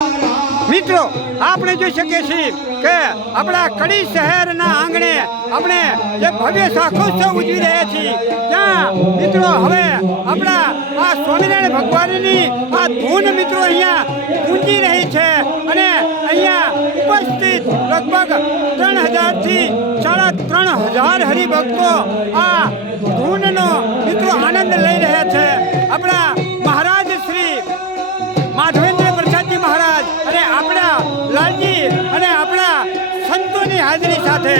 મિત્રો આપણે જોઈ શકીએ છીએ કે આપણા કડી શહેરના આંગણે આપણે જે ભવ્ય શાખોત્સવ ઉજવી રહ્યા છીએ ત્યાં મિત્રો હવે આપણા આ સ્વામિનારાયણ ભગવાનની આ ધૂન મિત્રો અહીંયા ગુંજી રહી છે અને અહીંયા ઉપસ્થિત લગભગ 3000 થી 3500 હરિભક્તો આ ધૂનનો મિત્રો આનંદ લઈ રહ્યા છે. આપણા મહારાજ શ્રી માધવેન્દ્ર પ્રસાદજી મહારાજ અને આપણા લાલજી અને આપણા સંતોની હાજરી સાથે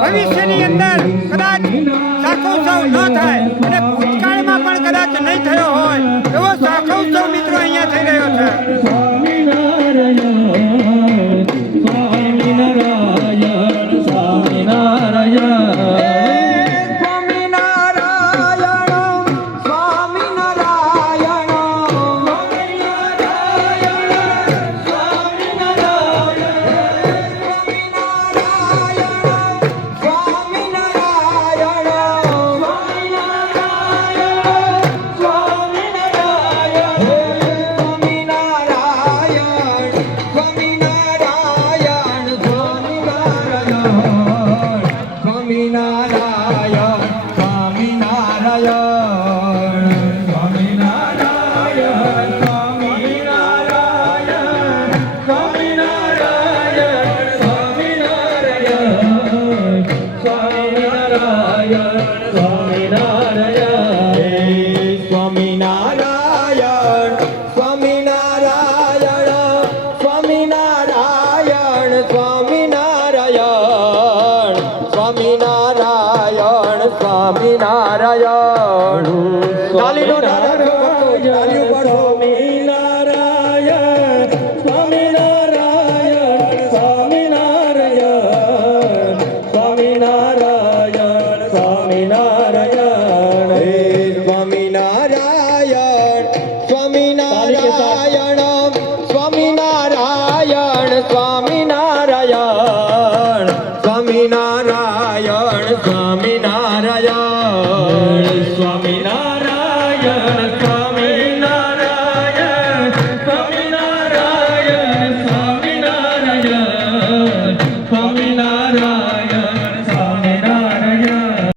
ભવિષ્યની અંદર કદાચ શાખોત્સવ ન થાય અને ભૂતકાળમાં પણ કદાચ નહીં થયો હોય એવો શાખોત્સવ મિત્રો અહીંયા થઈ રહ્યો છે. સ્વામિનારાયણ સ્વામિનારાયણ